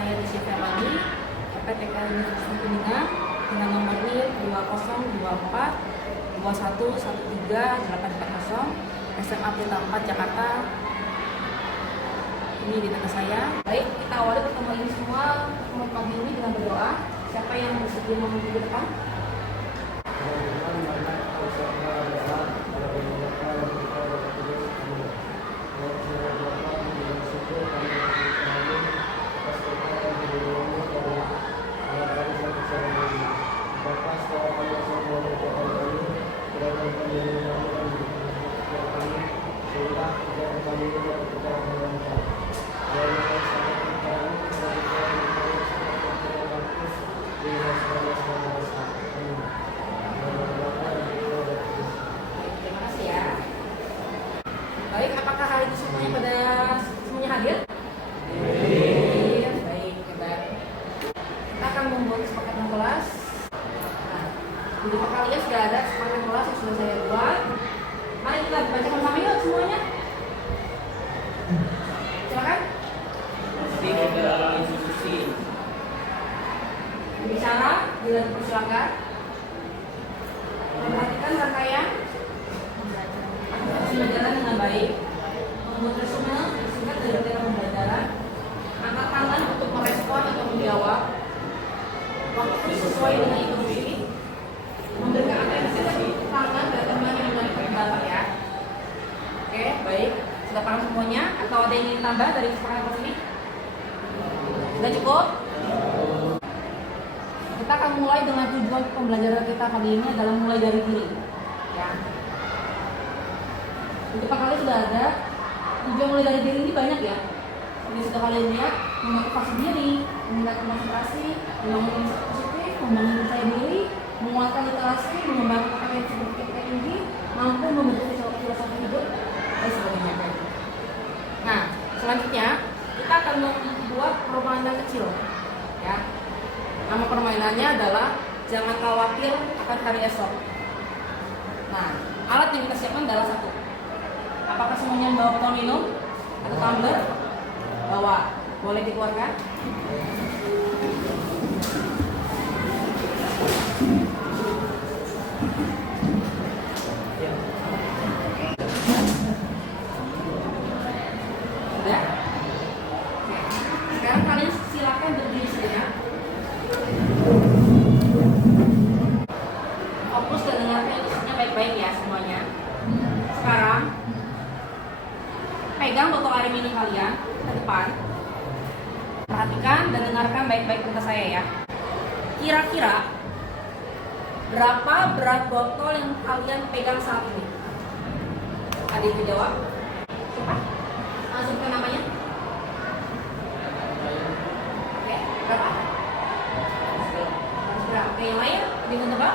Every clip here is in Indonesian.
saya di Family, FPTK Universitas Kuningan dengan nomor NIM 2024 2113 840 SMA Pelita 4 Jakarta. Ini di data saya. Baik, kita awali pertemuan ini semua pagi ini dengan berdoa. Siapa yang bersedia memimpin di depan? Terima kasih ya. Baik, apakah hari ini semuanya hadir? Baik, hebat. Kita akan membuat kesepakatan kelas. Nah, di depan kalian sudah ada kesepakatan kelas yang sudah saya buat. Mari kita baca sama-sama yuk semuanya. Silakan. Berbicara, bila dipersilakan. Memperhatikan rangkaian pembelajaran dengan baik, membuat resume singkat dari materi pembelajaran, angkat tangan untuk merespon atau menjawab, waktu sesuai dengan instruksi, memberikan atensi dan tepuk tangan dan teman yang menarik pendapat ya. Oke, baik. Sudah paham semuanya? Atau ada yang ingin tambah dari kesepakatan ini? Sudah cukup? Kita akan mulai dengan tujuan pembelajaran kita kali ini adalah mulai dari diri. Ya. Untuk kalian sudah ada tujuan mulai dari diri ini banyak ya. Ini sudah kalian lihat, memotivasi diri, meningkatkan konsentrasi, membangun mindset positif, membangun percaya diri, menguatkan literasi, mengembangkan kompetensi berpikir tinggi, mampu membentuk filosofi hidup, dan sebagainya. Nah, selanjutnya kita akan membuat permainan kecil. Ya. Nama permainannya adalah jangan khawatir akan hari esok. Nah, alat yang kita siapkan adalah satu. Apakah semuanya membawa botol minum atau tumbler? Bawa. Boleh dikeluarkan? Sudah? Sekarang kalian silakan berdiri saja. Fokus dan dengarkan instruksinya baik-baik ya semuanya. Sekarang pegang botol air minum kalian ke depan. Perhatikan dan dengarkan baik-baik perintah saya ya. Kira-kira berapa berat botol yang kalian pegang saat ini? Ada yang dijawab? Siapa? Sebutkan namanya. Oke, berapa? Oke, yang lain? Ada yang menebak?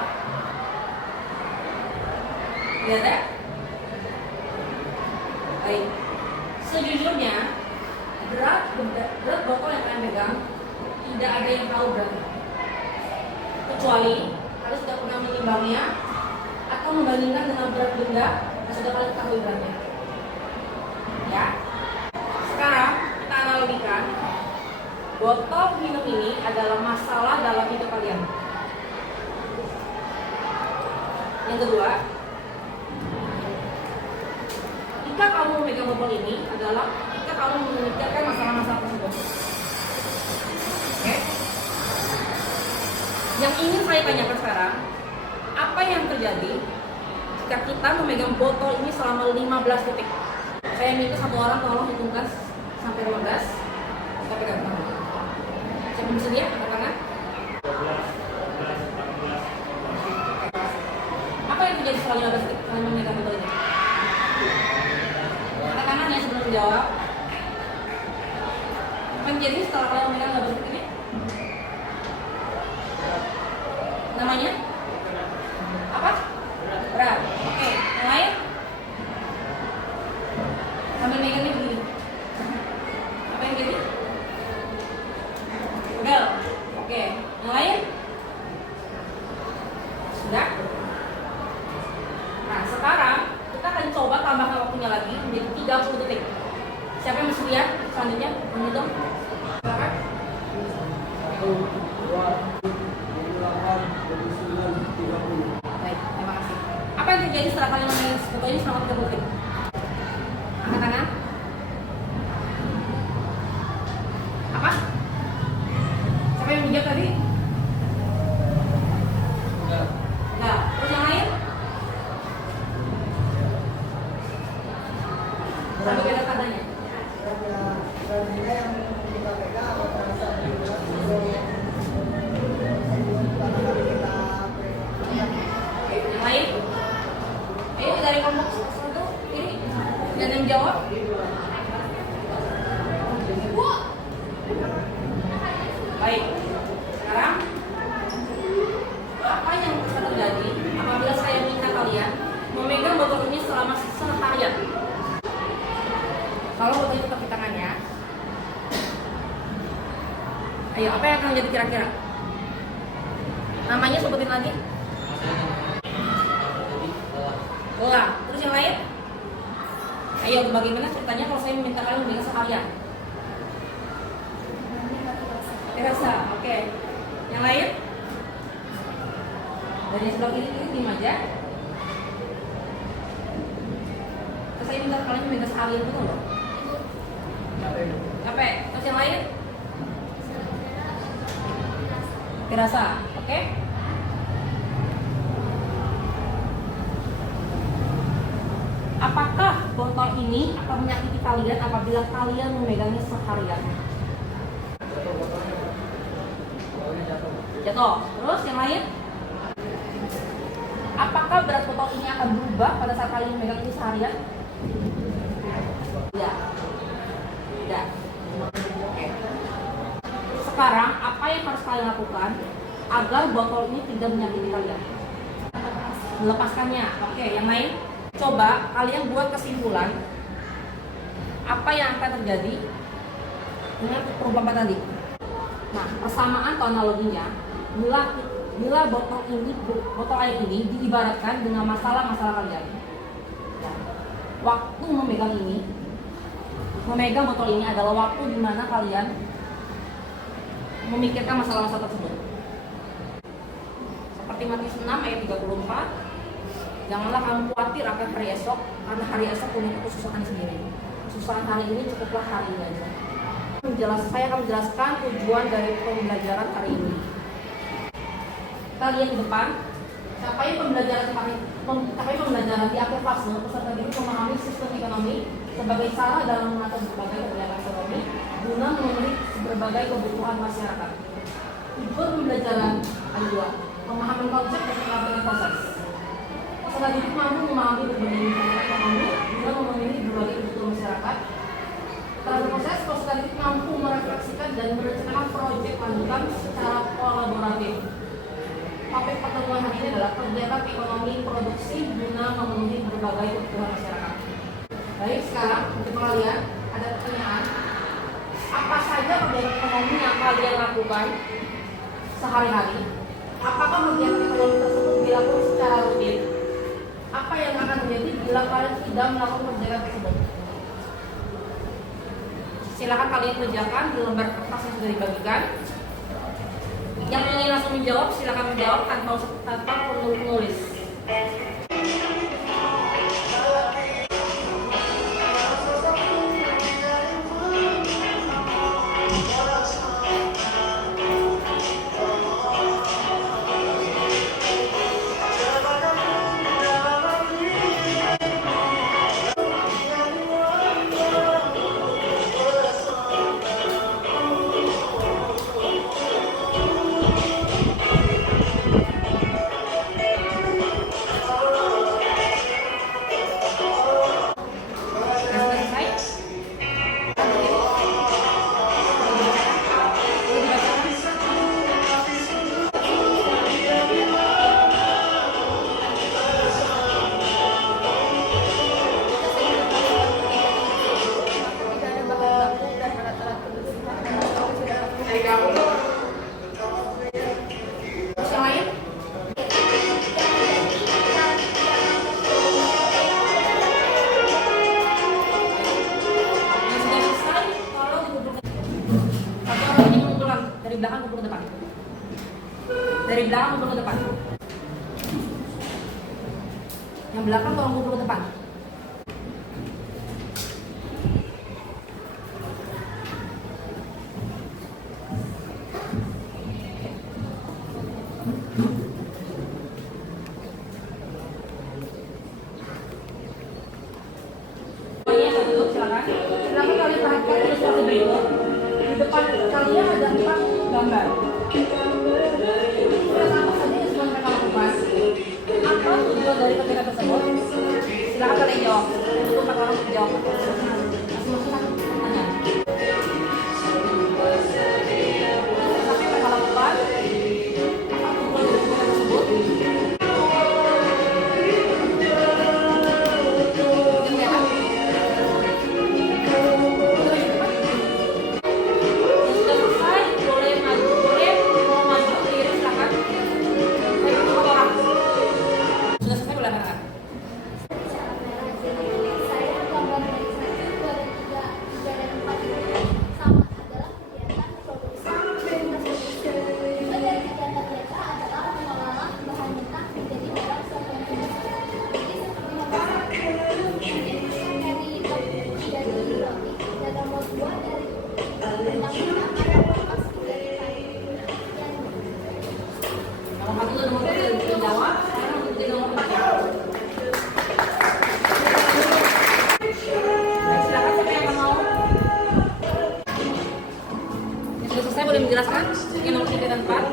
Lihat ya. Baik. Sejujurnya berat botol yang kalian pegang tidak ada yang tahu beratnya. Kecuali kalian sudah pernah menimbangnya atau membandingkan dengan berat benda yang sudah kalian ketahui beratnya. Ya. Sekarang kita analogikan botol minum ini adalah masalah dalam hidup kalian. Yang kedua, jika kamu memegang botol ini adalah jika kamu memikirkan masalah-masalah tersebut. Oke? Yang ingin saya tanyakan sekarang, apa yang terjadi jika kita memegang botol ini selama 15 detik? Saya minta satu orang tolong hitungkan sampai 15. Kita pegang tangan. Siapa bersedia angkat tangan? Apa yang terjadi setelah 15 detik kalian memegang botol ini? Angkat tangan ya sebelum menjawab. Apa yang terjadi setelah kalian memegang 15 detik ini? Namanya? Apa? Berat. Oke, yang lain? Sambil megangnya begini. Apa yang terjadi? Pegal. Oke, yang lain? Sudah? Nah, sekarang kita akan coba tambahkan waktunya lagi menjadi 30 detik. Siapa yang bersedia? Selanjutnya, menghitung. Silakan. setelah kalian memegang foto ini selama 30 detik. Angkat tangan. Apa? Siapa yang mijak tadi? Enggak. Terus yang lain? Sampai beda tandanya. Yang lain? Ayo dari kelompok satu ini yang menjawab. Baik. Sekarang apa yang bisa terjadi apabila saya minta kalian memegang botol ini selama seharian? Kalau botol itu di tangannya, ayo apa yang akan jadi kira-kira? Namanya sebutin lagi. Lelah. Terus yang lain? Ayo bagaimana ceritanya kalau saya meminta kalian memegang seharian? Terasa, oke. Yang lain? Dari sebelah kiri tim aja. Terus saya minta kalian memegang seharian itu loh. Capek. Terus yang lain? Terasa, oke? Apakah botol ini akan menyakiti kalian apabila kalian memegangnya seharian? Jatuh. Terus yang lain? Apakah berat botol ini akan berubah pada saat kalian memegang ini seharian? Tidak. Tidak. Oke. Sekarang apa yang harus kalian lakukan agar botol ini tidak menyakiti kalian? Melepaskannya. Oke. Yang lain? Coba kalian buat kesimpulan apa yang akan terjadi dengan perumpamaan tadi. Nah, persamaan atau analoginya, bila botol air ini diibaratkan dengan masalah-masalah kalian. Ya. Waktu memegang botol ini adalah waktu di mana kalian memikirkan masalah-masalah tersebut. Seperti Matius 6 ayat 34. Janganlah kamu khawatir akan hari esok, karena hari esok punya kesusahan sendiri. Kesusahan hari ini cukuplah hari ini aja. Saya akan menjelaskan tujuan dari pembelajaran hari ini. Kita lihat di depan. Capai pembelajaran di akhir fase, peserta didik memahami sistem ekonomi sebagai cara dalam mengatur berbagai kegiatan ekonomi guna memenuhi berbagai kebutuhan masyarakat. Tujuan pembelajaran ada dua: pemahaman konsep dan pengambilan proses. Peserta didik mampu memahami berbagai kegiatan ekonomi guna memenuhi berbagai kebutuhan masyarakat. Terhadap proses, peserta didik mampu merefleksikan dan merencanakan proyek lanjutan secara kolaboratif. Topik pertemuan hari ini adalah kegiatan ekonomi produksi guna memenuhi berbagai kebutuhan masyarakat. Baik, sekarang untuk kalian ada pertanyaan. Apa saja kegiatan ekonomi yang kalian lakukan sehari-hari? Apakah kegiatan ekonomi tersebut dilakukan secara rutin? Apa yang akan terjadi bila kalian tidak melakukan kegiatan tersebut? Silakan kalian kerjakan di lembar kertas yang sudah dibagikan. Yang ingin langsung menjawab, silakan menjawab tanpa perlu menulis. Dari belakang ke depan. Dari belakang ke depan. Yang belakang tolong kumpul ke depan. Silakan kalian perhatikan ilustrasi berikut. Di depan kalian ada 4 gambar. Tugas apa saja yang sedang mereka lakukan? Apa tujuan dari kegiatan tersebut? Silakan kalian jawab. Untuk 4 orang untuk jawab. Masing-masing satu pertanyaan. Apa yang mereka lakukan? Apa tujuan dari kegiatan tersebut? Saya boleh menjelaskan yang nomor 3 dan 4.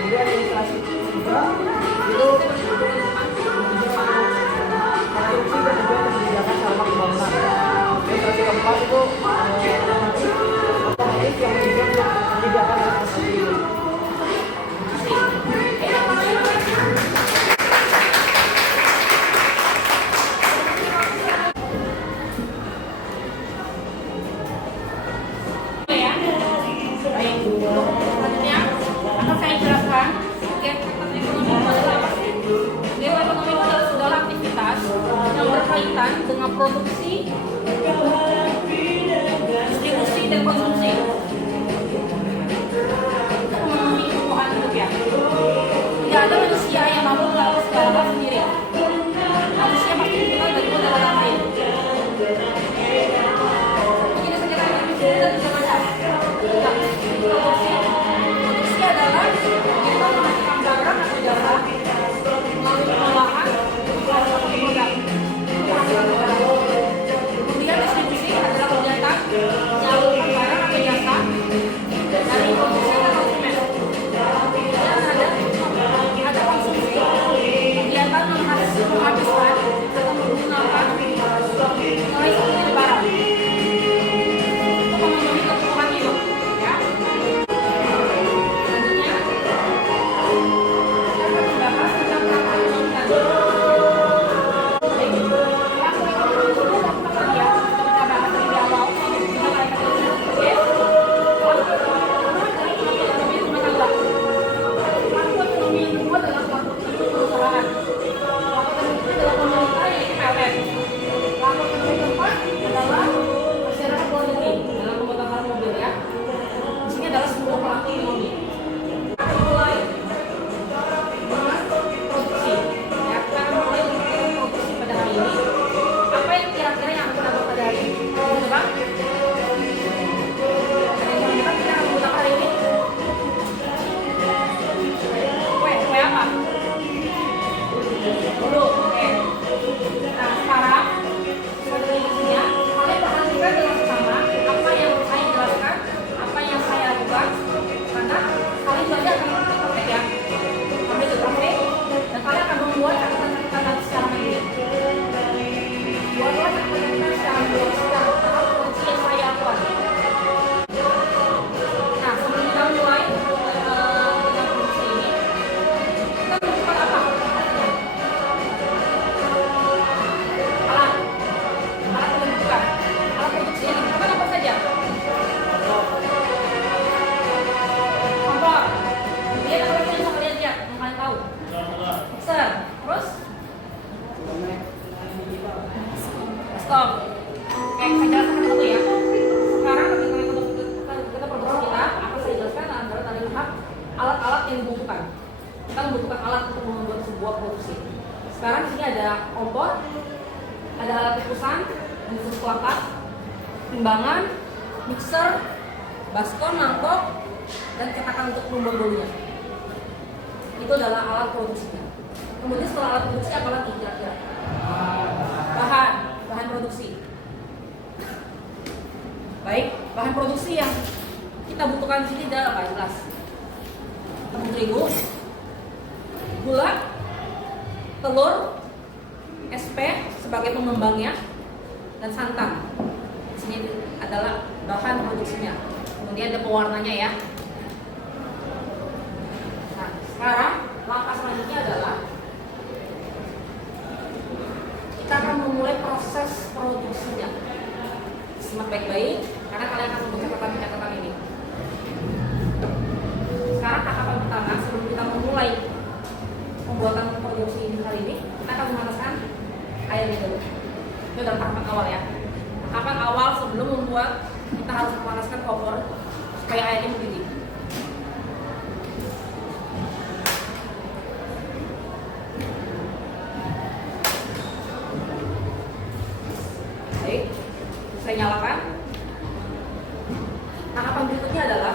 Kemudian ilustrasi ketiga itu konstruksi dan juga kebijakan selama pembangunan. Ilustrasi keempat itu otomatis yang ketiga kebijakan seperti ini. Selanjutnya akan saya jelaskan kegiatan ekonomi adalah apa sih? Kegiatan ekonomi itu adalah segala aktivitas yang berkaitan dengan produksi, distribusi, dan konsumsi untuk memenuhi kebutuhan hidup ya. Tidak ada manusia yang mampu melakukan segala hal sendiri. Manusia pasti dibutuhkan dari negara lain. Begini saja kalian dan tidak macam. Produksi adalah kita menghasilkan barang atau jasa melalui pengolahan salah satu produk. Sekarang di sini ada kompor, ada alat kukusan, unsur pelengkap, timbangan, mixer, baskom, mangkok, dan cetakan untuk membuat bolunya. Itu adalah alat produksinya. Kemudian setelah alat produksi apa lagi kira-kira? Bahan produksi. Baik, bahan produksi yang kita butuhkan di sini adalah apa? Jelas. Tepung terigu, gula, telur, SP sebagai pengembangnya, dan santan. Di sini adalah bahan produksinya. Kemudian ada pewarnanya ya. Nah, sekarang langkah selanjutnya adalah kita akan memulai proses produksinya. Simak baik-baik karena kalian akan membaca catatan ini. Sekarang tahapan pertama sebelum kita memulai pembuatan produksi ini kali ini, kita akan memanaskan airnya dulu. Itu adalah tahapan awal ya. Tahapan awal sebelum membuat, kita harus memanaskan kompor supaya airnya mendidih. Baik, saya nyalakan. Tahapan berikutnya adalah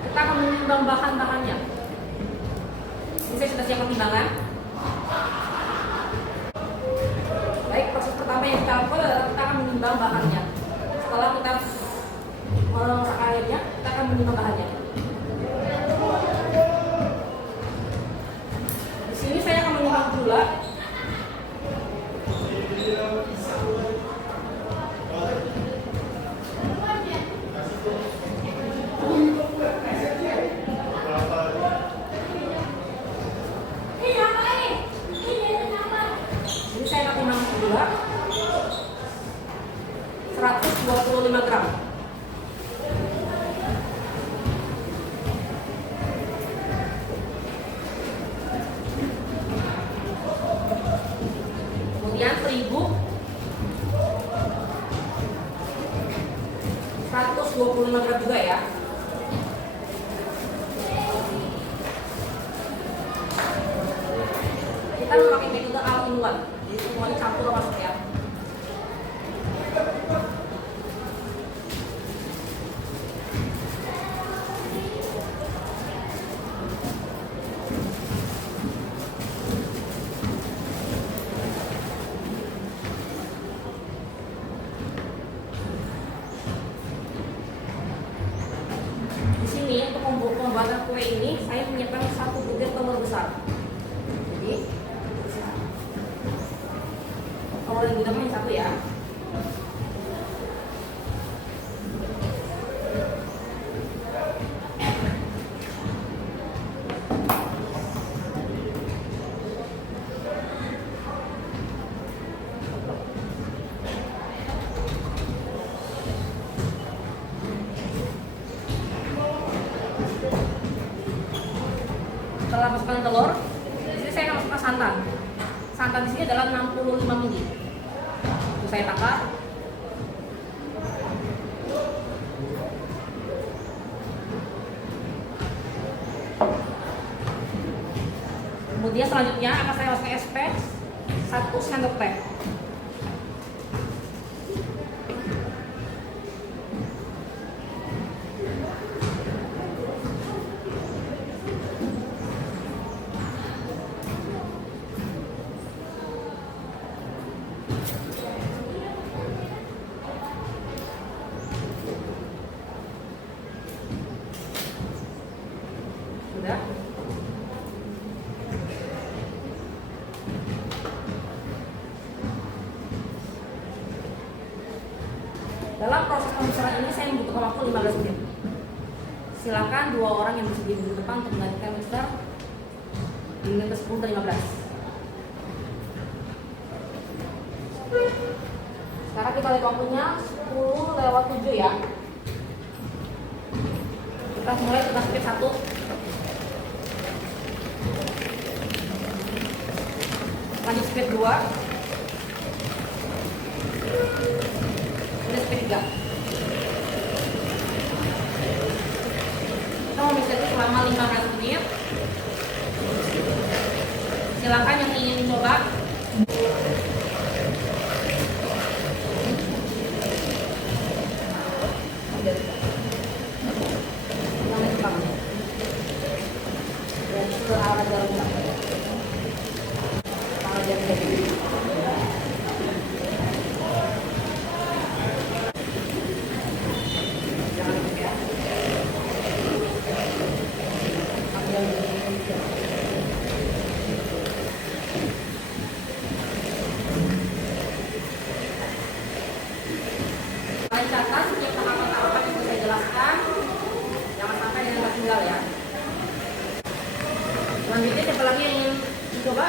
kita akan menimbang bahan-bahannya. Ini saya sudah siapkan timbangan. Baik, proses pertama yang kita lakukan adalah kita akan menimbang bahannya. Setelah kita memasak airnya, kita akan menimbang bahannya. Di sini saya akan menimbang gula. Ini saya akan timbang gula 125 gram. Kemudian terigu 125 gram juga ya. Kita memakai metode all-in-one, jadi semuanya campur masuk ya. Di sini untuk pembuatan kue ini saya menyiapkan 1 butir telur besar. Jadi telur yang digunakan yang 1 ya. Setelah masukkan telur, di sini saya akan masukkan santan. Santan di sini adalah 65 ml. Itu saya takar. Kemudian selanjutnya akan saya masukkan SP 1 sendok teh. Sudah. Dalam proses pembuatan ini saya membutuhkan waktu 15 menit. Silakan 2 orang yang bersedia di depan untuk menggantikan mixer di menit ke 10 dan 15. Sekarang kita lihat waktunya 10:07 ya. Kita mulai kita speed 1. Lanjut speed 2. Kemudian speed 3. Kita mau mixer itu selama 15 menit. Silakan yang ingin mencoba. Kalian catat setiap tahapan-tahapan yang sudah saya jelaskan, jangan sampai ada yang tertinggal ya. Selanjutnya siapa lagi yang ingin mencoba?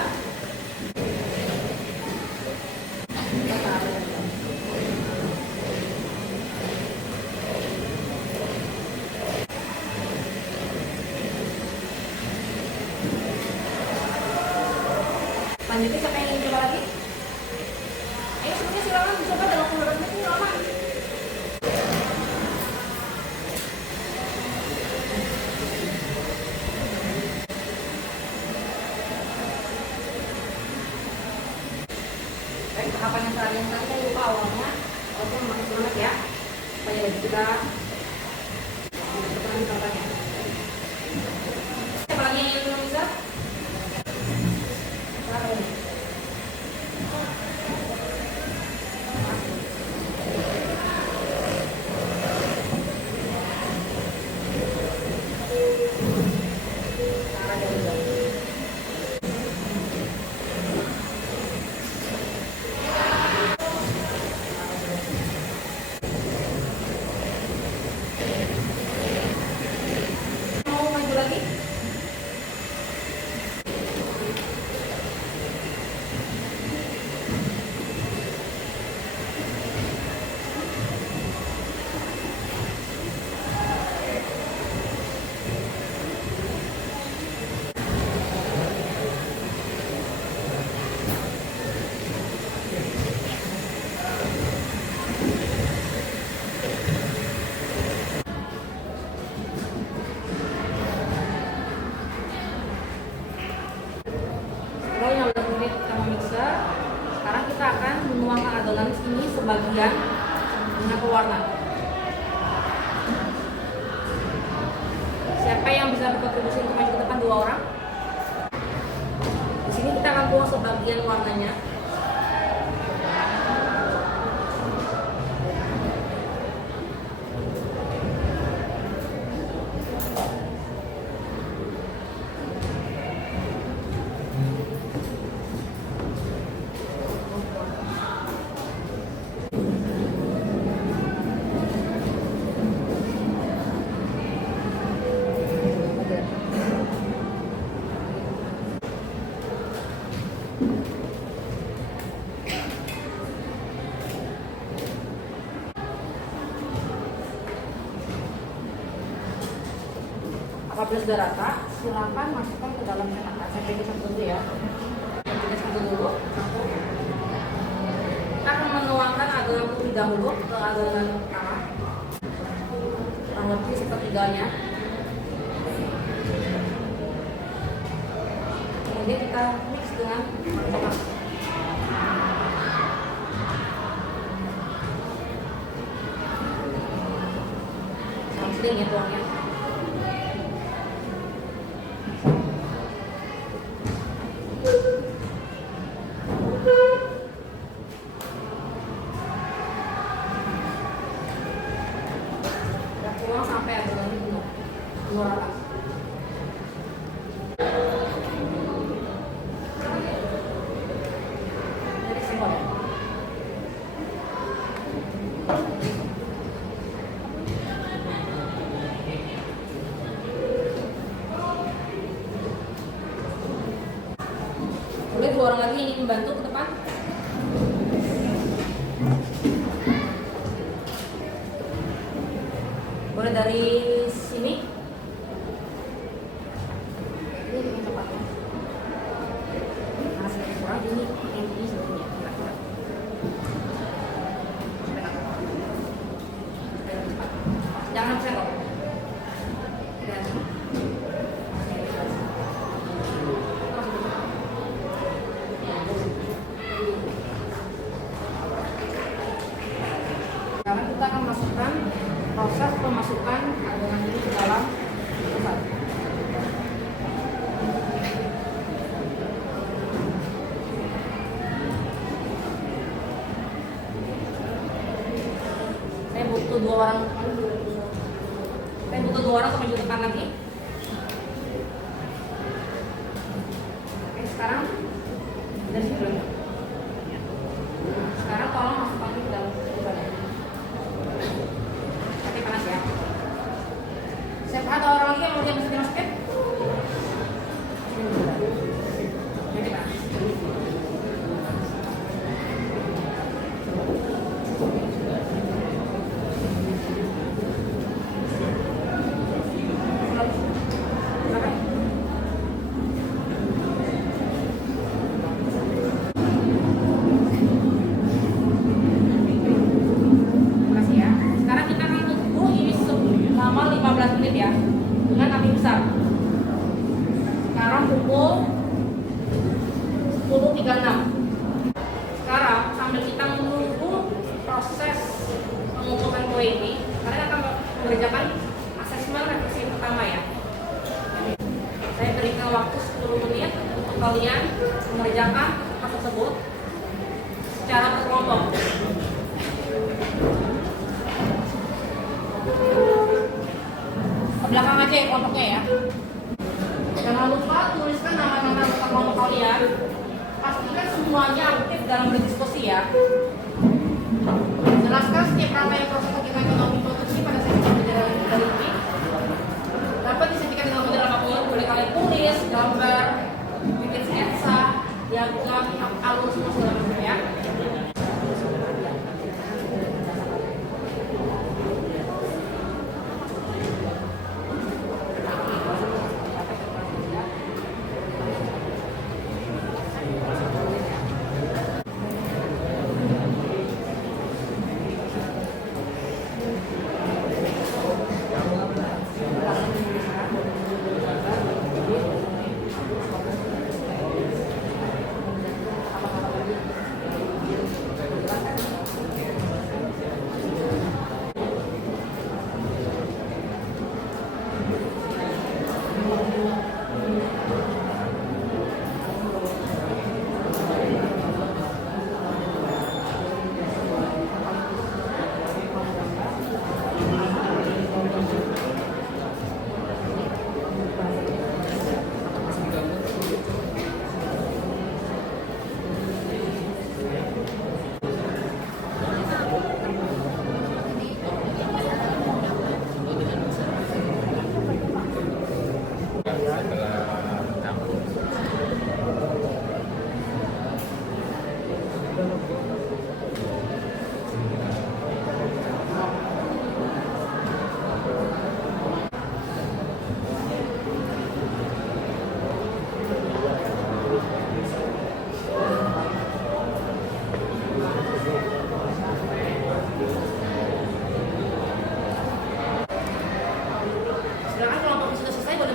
Selanjutnya siapa yang ingin coba lagi? Ayo semuanya silakan coba dalam 15 menit ini lama. Baik, tahapan yang terakhir yang tadi saya lupa awalnya, walaupun makin semangat ya, supaya baju kita berperan di tempatnya. Siapa lagi yang ingin bisa? Silakan. Mau maju lagi? Setelah 15 menit kita memixer, sekarang kita akan menuangkan adonan ini sebagian dengan pewarna. Siapa yang bisa berkontribusi untuk maju ke depan? 2 orang. Di sini kita akan tuang sebagian warnanya. Apabila sudah rata, silakan masukkan ke dalam cetakan. Saya beri satu dulu ya. Kita satu dulu. Kita akan menuangkan adonan terlebih dahulu ke adonan pertama. Kurang lebih sepertiganya. Kemudian kita mix dengan coklat. Sangat sedang ya tuangnya. Tuang sampai adonan ini penuh. Keluar atas. Jadi simpel ya. Boleh 2 orang lagi yang ingin membantu ke depan? Boleh dari sini? Ini dengan cepatnya. Karena sedikit kurang, ini sebetulnya. Jangan saya kok. proses pemasukan adonan ini ke dalam oven. Saya butuh dua orang untuk menjatuhkan lagi. Oke, sekarang dari sini dulu. Sekarang tolong masukkan ke dalam oven. Tapi panas ya. Siapa ada orang lagi yang mau bisa dimasukin? Jadi panas. Ya, dengan api besar. Sekarang pukul 10.36. Sekarang sambil kita menunggu proses pengukuran kue ini, kalian akan mengerjakan asesmen revisi pertama ya. Saya berikan waktu 10 menit untuk kalian mengerjakan hal tersebut secara berkelompok. Ke belakang aja ya kelompoknya ya. Jangan lupa tuliskan nama-nama anggota kelompok kalian. Pastikan semuanya aktif dalam berdiskusi ya. Jelaskan setiap rangkaian proses kegiatan ekonomi produksi pada sesi pembelajaran ini. Dapat disajikan dalam model apapun, boleh kalian tulis, gambar, bikin sketsa, diagram, alur semua segala macam ya.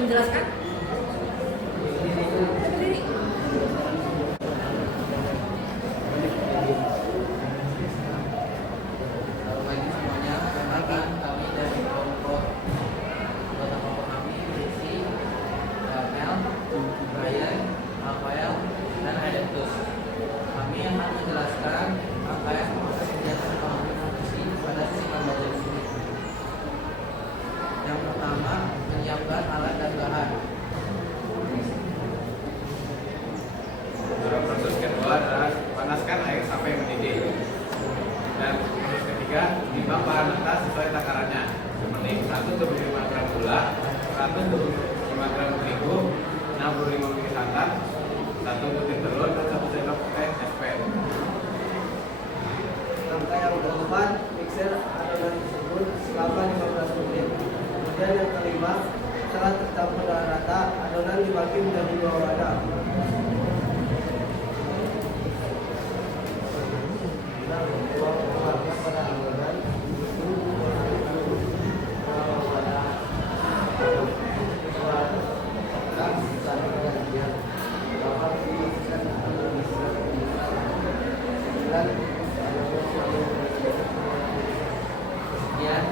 Menjelaskan? Berdiri. Selamat pagi semuanya. Perkenalkan kami dari kelompok kami Rizky, Mel, Brian, Rafael, dan Adeptus. Kami akan menjelaskan rangkaian proses kegiatan ekonomi produksi pada sesi pembelajaran ini. Yang pertama, menyiapkan alat dan bahan. Proses kedua adalah panaskan air sampai mendidih. Dan proses ketiga, timbang bahan mentah sesuai takarannya. Seperti 125 gram gula, 125 gram terigu, 65 ml santan, 1 butir telur, dan 1 sendok teh es. Langkah yang keempat, mixer adonan tersebut selama 15 menit. Kemudian yang kelima, setelah tercampur dengan rata, adonan dibagi menjadi 2 wadah. Sekian.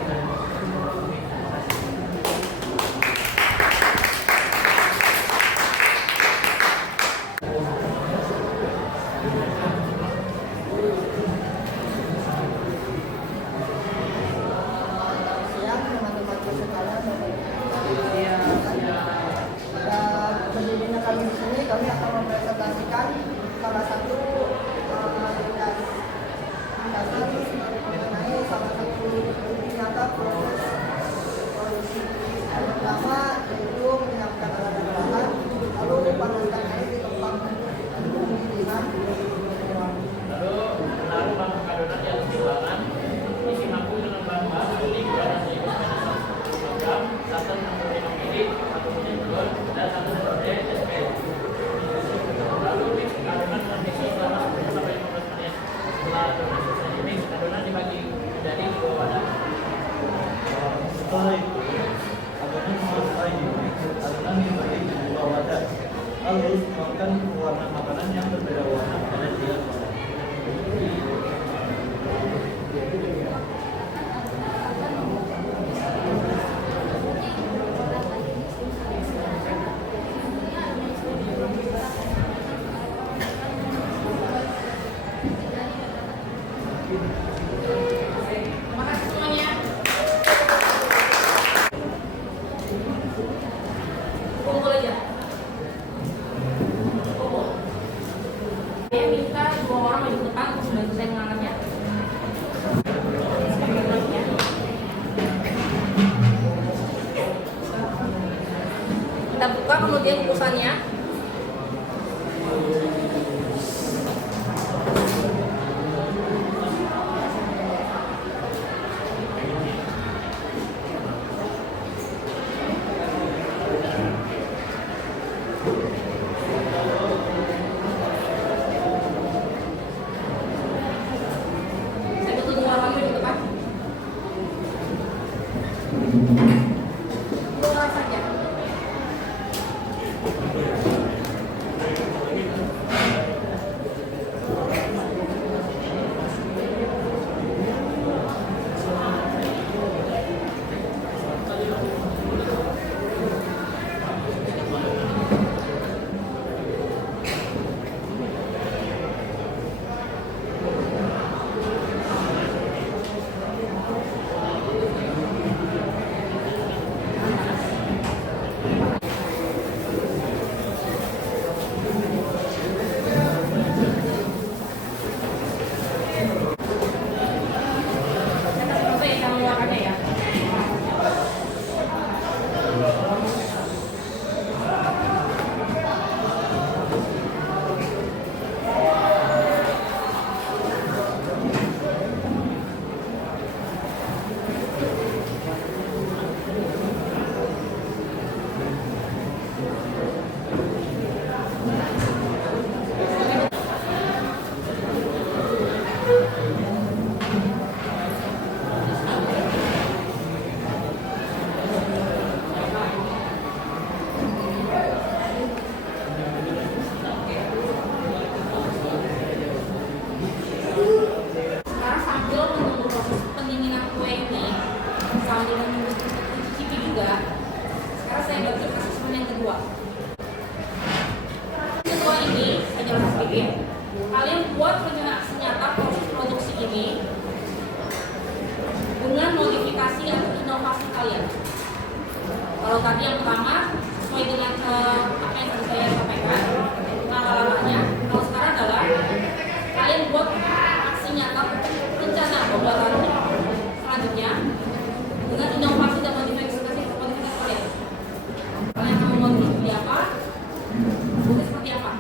kita 2 orang maju ke depan untuk membantu saya mengangkatnya. Kita buka kemudian bungkusannya. Saya butuh 2 orang maju ke depan. 2 orang saja. Saya akan mengeluarkannya ya. Sekarang sambil menunggu proses pendinginan kue ini, sambil menunggu cicipi juga, sekarang saya bantu asesmen yang kedua. Kedua ini, saya jelaskan sedikit. Kalian buat rencana nyata proses produksi ini dengan modifikasi atau inovasi kalian. Kalau tadi yang pertama, sesuai dengan apa yang tadi saya sampaikan, langkah-langkahnya. Kalau sekarang adalah kalian buat aksi nyata rencana pembuatan selanjutnya dengan inovasi dan modifikasi kalian. Kalian akan membuat seperti apa? Bentuknya seperti apa?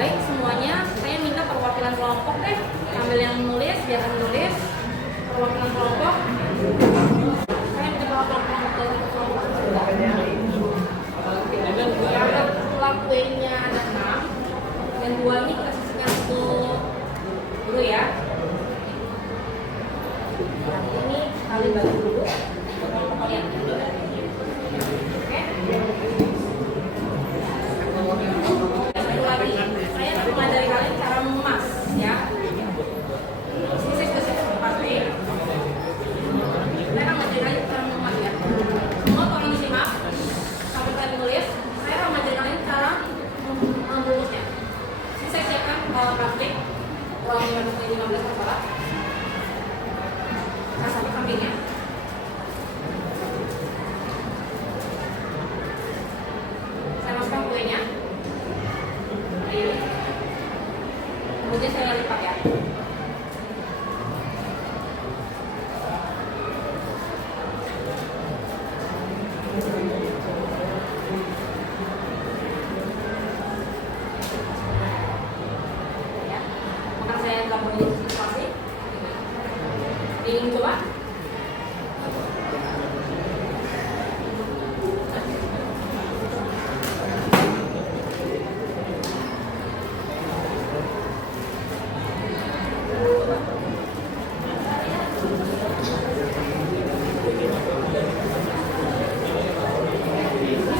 Baik, semuanya saya minta perwakilan kelompok deh. Ambil yang menulis, biar menulis. Perwakilan kelompok. Saya minta perwakilan kelompok dari Karena pola kuenya ada 6, yang 2 ini kita sisihkan untuk guru ya. Ini kali bagi dulu. Kalian satu lagi, saya akan mengajari kalian cara mengemas ya. Ini saya sudah pasti. Saya akan mengajari kalian cara mengemas ya. Semua tolong disimak. Sampai kalian tulis, saya akan mengajari kalian cara membungkusnya. Ini saya siapkan plastik uang 15 masalah. Nah, sampai sampingnya. Saya masukkan kuenya. Ini. Kemudian saya lipat ya. Ya. Maka saya gabung ini situasi. Ingin coba?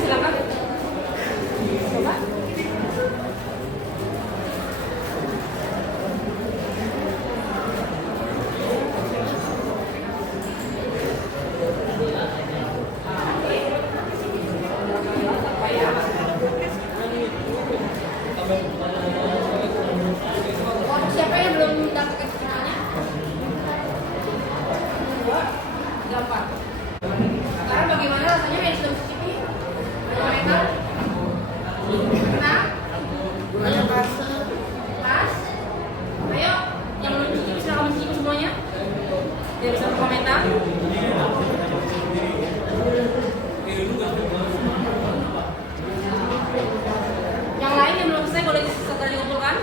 Silakan. Coba. Siapa yang belum mendapatkan finalnya? Gampang. Sekarang bagaimana rasanya yang sudah mencicipi? Mereka? Enak? Pas? Ayo, yang belum mencicipi silahkan mencicipi semuanya. Dia bisa berkomentar. Yang lain yang belum selesai boleh segera dikumpulkan.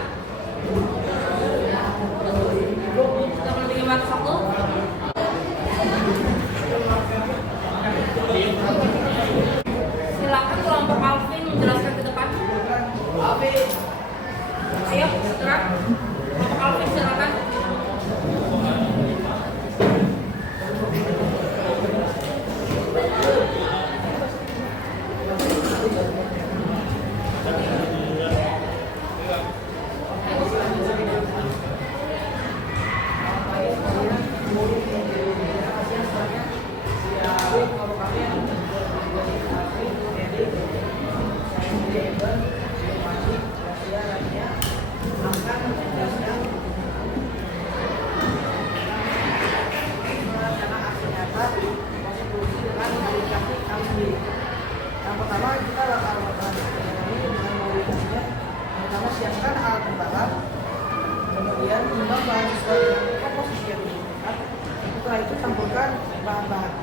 Kita menemukan waktu satu. Silakan kelompok Alvin menjelaskan ke depan. Ayo, segera. Kelompok Alvin silakan. Yang pertama kita akan melakukan ini dengan mobilitasnya. Pertama siapkan alat pembalap, kemudian timbang bahan sesuai dengan komposisi yang diinginkan. Setelah itu campurkan bahan-bahan.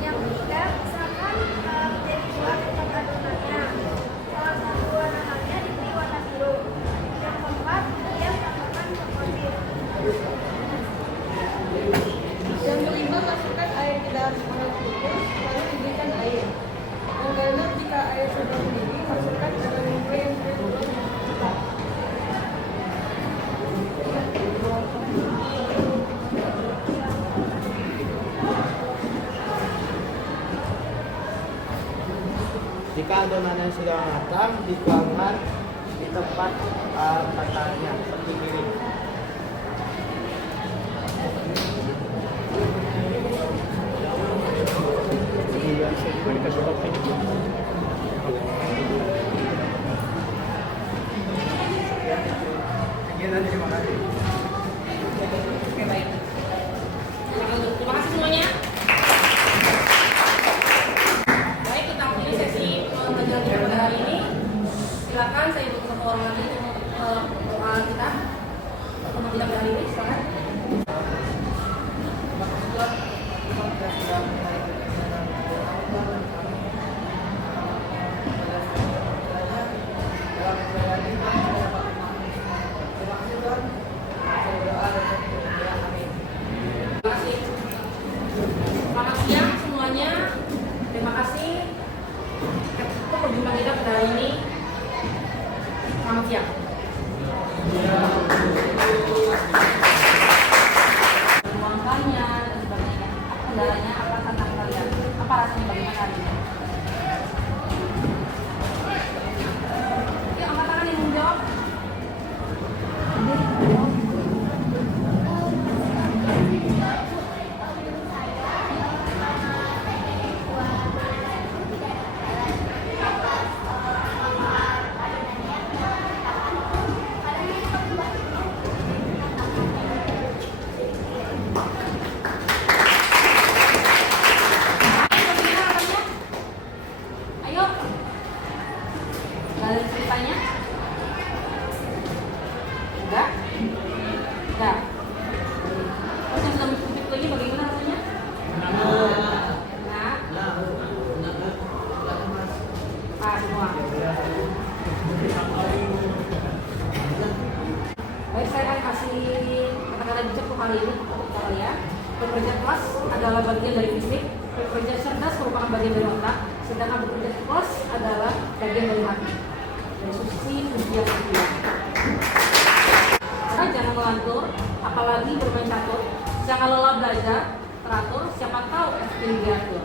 Yang ketiga, pisahkan menjadi dua kotak adonannya. Salah satu adonannya diberi warna biru. Yang keempat, kemudian tambahkan coklat. Yang kelima, masukkan air ke dalam setengah kulkus, lalu diberikan air. Yang keenam, jika air sudah mendidih, masukkan adonan kue yang sudah dicetak. Jika adonannya sudah matang, dituangkan di tempat tataannya seperti ini. Oke, baik. Terima kasih semuanya. Baik, kita akhiri sesi pembelajaran kita pada hari ini. Silakan saya butuh satu orang lagi untuk kita teman kita pada hari ini. Silakan. rasanya? Enggak? Enggak. Terus yang sudah mencicipi lagi bagaimana rasanya? Nah, semua. Baik, saya akan kasih kata-kata bijak untuk hari ini untuk kalian. Bekerja keras adalah bagian dari fisik, bekerja cerdas merupakan bagian dari otak, sedangkan bekerja keras adalah bagian dari hati. Dari Susi Pujiastuti. Jangan melantur, apalagi bermain catur. Jangan lelah belajar, teratur, siapa tahu FP diatur.